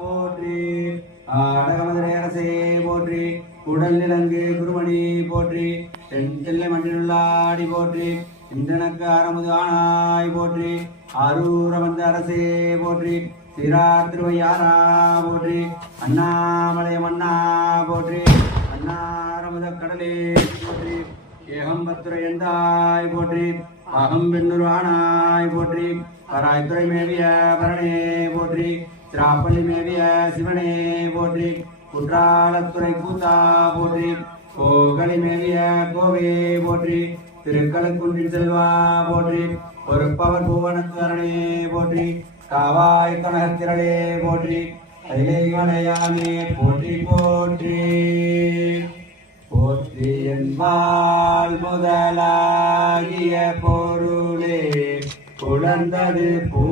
போற்றி ஆடகமதுரை அரசே போற்றி உடல் நிலங்கு குருமணி போற்றி தென்னை மண்டிலுள்ளாடி போற்றி இந்திரனுக்கு அறமுது ஆனாய் போற்றி அரூர வந்த அரசே போற்றி சீரார் திருவையாரா போற்றி அண்ணாமலை மன்னா போற்றி அண்ணாரமுத கடலே போற்றி ஏகம்பத்துரை எந்தாய் போற்றி அகம் பெண்ணூர் ஆனாய் போற்றி பராய்த்துறை மேவிய பரணே போற்றி திராப்பள்ளி மேவிய சிவனே போற்றி குற்றாலத்துறை கூத்தா போற்றி கோகலி மேவிய கோவே போற்றி திருக்கலக்குன்றின் செல்வா போற்றி பொறுப்பவர் பூவனத்துவரணே போற்றி காவாய் கனகத்திரளே போற்றி கைலையானே போற்றி போற்றி போற்றி என்பால் முதலாகிய பொருளே புலர்ந்தது பூ